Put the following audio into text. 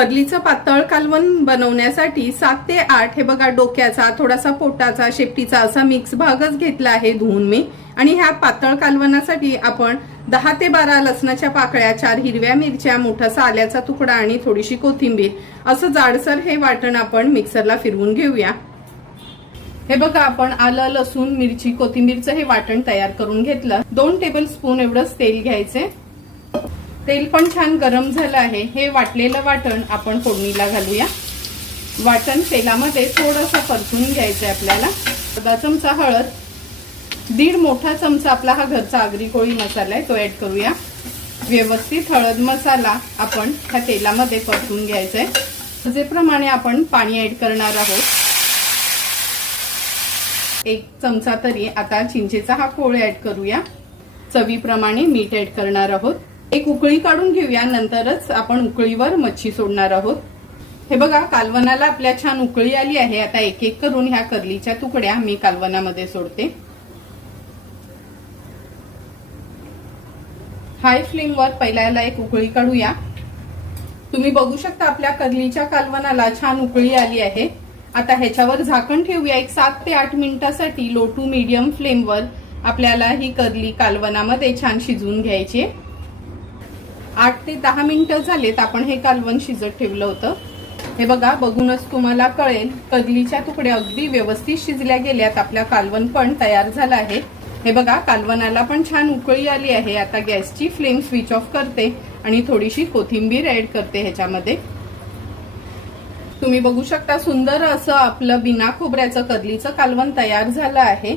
कर्लीचं पातळ कालवण बनवण्यासाठी सात ते आठ हे बघा डोक्याचा थोडासा पोटाचा शेपटीचा असा मिक्स भागच घेतला आहे धुवून मी. आणि ह्या पातळ कालवणासाठी आपण दहा ते बारा लसणाच्या पाकळ्या चार हिरव्या मिरच्या मोठासा आल्याचा तुकडा आणि थोडीशी कोथिंबीर असं जाडसर हे वाटण आपण मिक्सरला फिरवून घेऊया. हे बघा आपण आलं लसूण मिरची कोथिंबीरचं हे वाटण तयार करून घेतलं. दोन टेबल स्पून एवढंच तेल घ्यायचे. तेल पण छान गरम झालं आहे. हे वाटलेलं वाटण आपण फोडणीला घालूया. वाटण तेलामध्ये थोडंसं परतून घ्यायचं आहे आपल्याला. अर्धा चमचा हळद दीड मोठा चमचा आपला हा घरचा आगरी कोळी मसाला आहे तो ॲड करूया. व्यवस्थित हळद मसाला आपण ह्या तेलामध्ये परतून घ्यायचा आहे जेप्रमाणे आपण पाणी ॲड करणार आहोत एक चमचा तरी आता चिंचेचा हा कोळ ॲड करूया. चवीप्रमाणे मीठ ॲड करणार आहोत. एक उकळी काढून घेऊया नंतरच आपण उकळीवर मच्छी सोडणार आहोत. हे बघा कालवनाला आपल्या छान उकळी आली आहे. आता एक एक करून ह्या कर्लीच्या तुकड्या मी कालवनामध्ये सोडते. हाय फ्लेमवर पहिल्याला एक उकळी काढूया. तुम्ही बघू शकता आपल्या कर्लीच्या कालवनाला छान उकळी आली आहे. आता ह्याच्यावर झाकण ठेवूया. एक सात ते आठ मिनिटासाठी लो टू मीडियम फ्लेमवर आपल्याला ही कर्ली कालवनामध्ये छान शिजवून घ्यायची आहे. आठ ते दहा मिनिटं झालेत आपण हे कालवण शिजत ठेवलं होतं. हे बघा बघूनच तुम्हाला कळेल कदलीच्या तुकड्या अगदी व्यवस्थित शिजल्या गेल्यात. आपल्या कालवण पण तयार झालं आहे. हे बघा कालवनाला पण छान उकळी आली आहे. आता गॅसची फ्लेम स्विच ऑफ करते आणि थोडीशी कोथिंबीर ऍड करते ह्याच्यामध्ये. तुम्ही बघू शकता सुंदर असं आपलं बिना खोबऱ्याचं कदलीचं कालवण तयार झालं आहे.